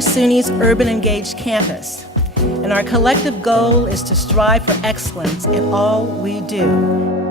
SUNY's Urban Engaged campus, and our collective goal is to strive for excellence in all we do.